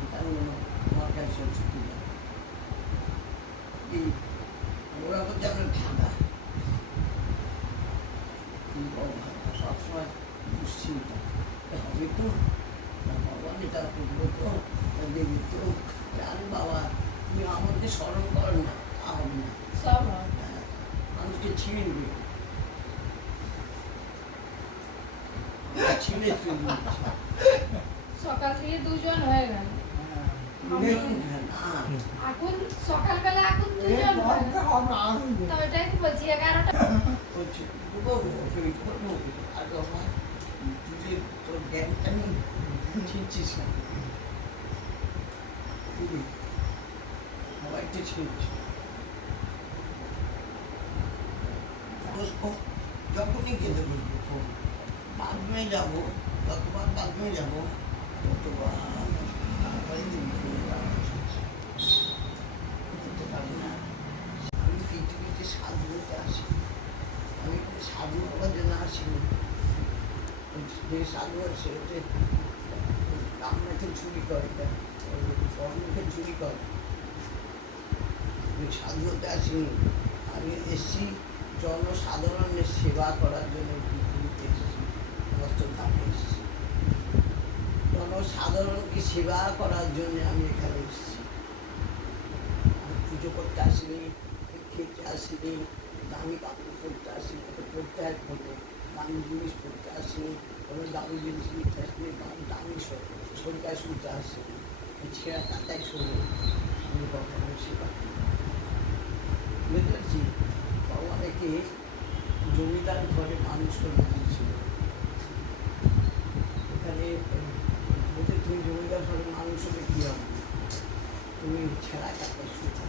আমার কাছে ছুটি নেই। ওরা বলছে আমরা ঢাকা সবসময় দুশ্চিন্তা হবে তো ভগবানই তার করবো তো দেবী তো জান বাবা তুমি আমাকে স্মরণ করো না তা হবে না সব মানুষকে ছিঁড়ে নেবে ছিঁড়ে সকাল থেকে দুজন হয়ে গেল এখন সকালবেলা এখন দুজন তো ওটাই তো বলছি 11টা তোর জ্ঞানটা নেই ছিঁড়ছিস না মোবাইলটা ছিঁড়ছিস যখনই যেতে বলবো বাথরুমে যাবো যতবার বাথরুমে যাবো ততবার আমি পৃথিবীতে সাধু হতে আসি আমি সাধু হওয়ার জন্য আসিনি যে সাধু আছে ওতে আপনাকে চুরি করে কর্মকে চুরি করে আমি সাধু হতে আসিনি আমি এসছি জনসাধারণের সেবা করার জন্য পৃথিবীতে এসেছি রক্তদানে এসেছি জনসাধারণকে সেবা করার জন্য আমি এখানে এসেছি আমি পুজো করতে আসিনি খেতে আসিনি দামি কাপড় পরতে আসিনি পড়তে আসবো দামি জিনিস পড়তে আসিনি কোনো দামি জিনিস নিতে আসিনি দামি সরকার শুনতে আসিনি ছেঁড়া কাতায় শোনো আমি ভগবানের সেবা করি বুঝতে পারছি ভগবানকে জমিদার ঘরে মানুষ করে দিয়েছিল এখানে বলতে তুমি জমিদার ঘরে মানুষ হলে কী হবে তুমি ছেঁড়া কাতায় শুনতে